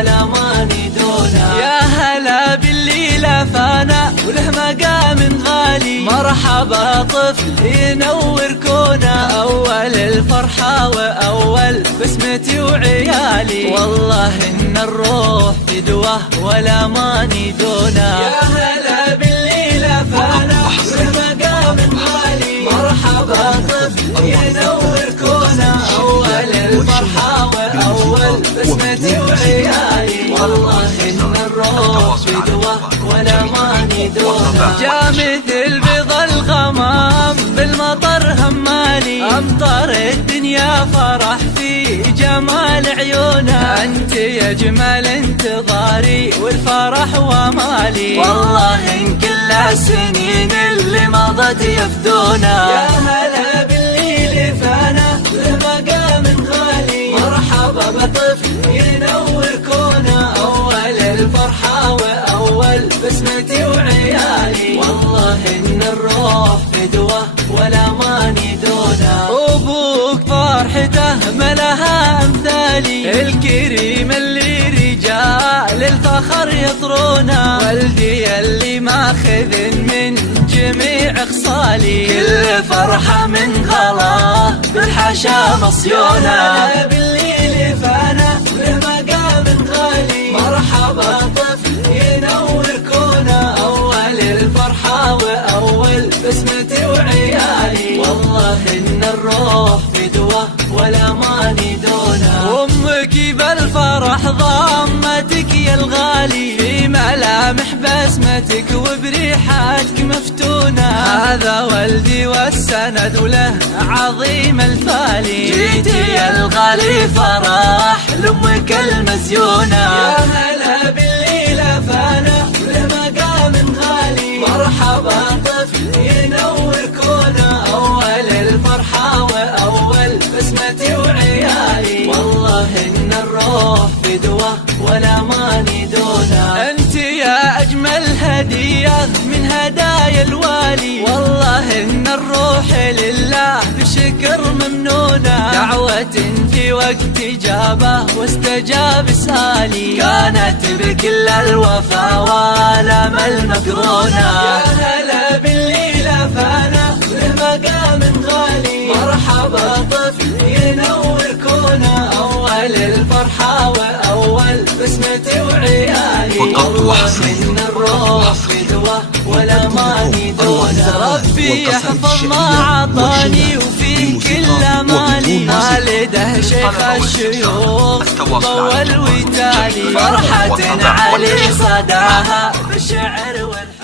ولا ماني دونا. يا هلا باللي لفانا وله مقام غالي، مرحبا طفل ينور كونا، أول الفرحة وأول بسمتي وعيالي، والله إن الروح فدوة ولا ماني دونا. يا هلا باللي لفانا وله مقام غالي، مرحبا طفل ينور كونا، أول الفرحة وأول بسمتي وعيالي، والله إن الروح فدوة ولا ماني دونا. جا مثل بيض الغمام بالمطر همالي، أمطر الدنيا فرح في جمال عيونا، أنت يا جمال انتظاري والفرح ومالي، والله إن كل السنين اللي مضت يفدونا. يا هلا باللي لفانا له مقام غالي، مرحبا بطفل ينور كونا، أول الفرحة وأول بسمتي وعيالي، والله إن الروح فدوة ولا ماني دونا. أبوك فرحته ملها أمثالي، الكريم اللي رجال الفخر يطرونا، والدي اللي ماخذ من جميع خصالي، كل فرحة من غلا بالحشا مصيونا. باللي لفانا له مقام غالي، مرحبا طفل ينور كونا، أول الفرحة وأول بسمتي وعيالي، والله إن الروح فدوة ولا ماني دونا. أمك بالفرح ضمتك يا الغالي، في ملامح بسمتك وبريحتك مفتونة، هذا والدي والسند وله عظيم الفالي، جيتي يا الغالي فرح لأمك المزيونة. يا هلا باللي لفانا له مقام غالي، مرحبا طفل ينور كونا، أول الفرحة وأول بسمتي وعيالي، والله إن الروح فدوة ولا ماني دونا. أنت يا أجمل هدية من هدايا الوالي، والله إن الروح لله بشكر ممنونة، دعوة في وقت إجابة واستجاب سالي، كانت بكل الوفا والأمل مقرونة. يا هلا باللي لفانا له مقام غالي، مرحبا طفل ينور كونا، أول الفرحة وأول بسمتي وعيالي، والله إن الروح فدوة ولا ماني دونا. ربي يحفظ ما عطاني وفيه كل أمالي، والده شيخ الشيوخ طول وتالي، فرحة علي صداها بالشعر والحب.